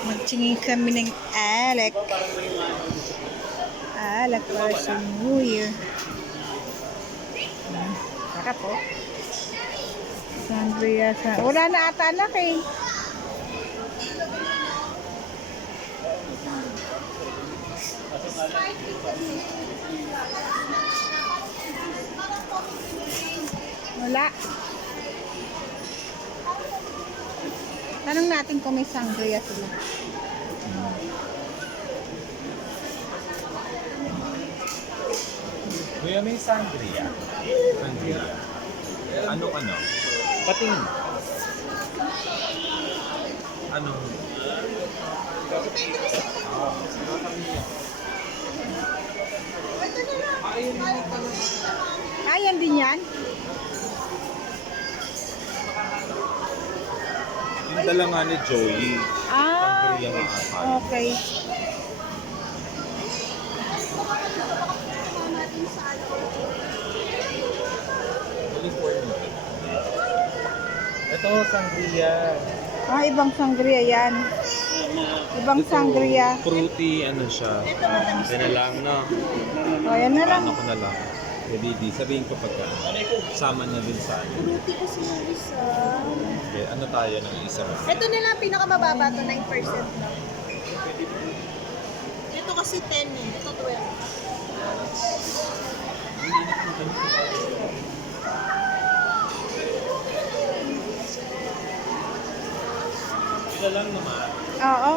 Magtingin kami ng alak. Alak para sa New Year. Sarap po. Sangria sa... Wala na ata anak eh. Wala. Tanong natin kung may sangria sila. Kuya, may sangria. Sangria. Ano? Patingin. Ano? Ayan din yan. Yung dala nga ni Joey. Ah, Sangria nga akal. okay. Ito, sangria. Ah, ibang sangria yan. Ibang sangria. Fruity, ano siya. Yan na lang, no? O, yan na lang. Paano ko na lang. Hindi, sabihin ko pagka sama niya dun sa ano. Fruity kasi yung isa. Okay, ano tayo ng isa? Ito na lang pinakamababa to, 9% lang. Ito kasi 10 eh. Ito 12. Sila lang naman. Oo.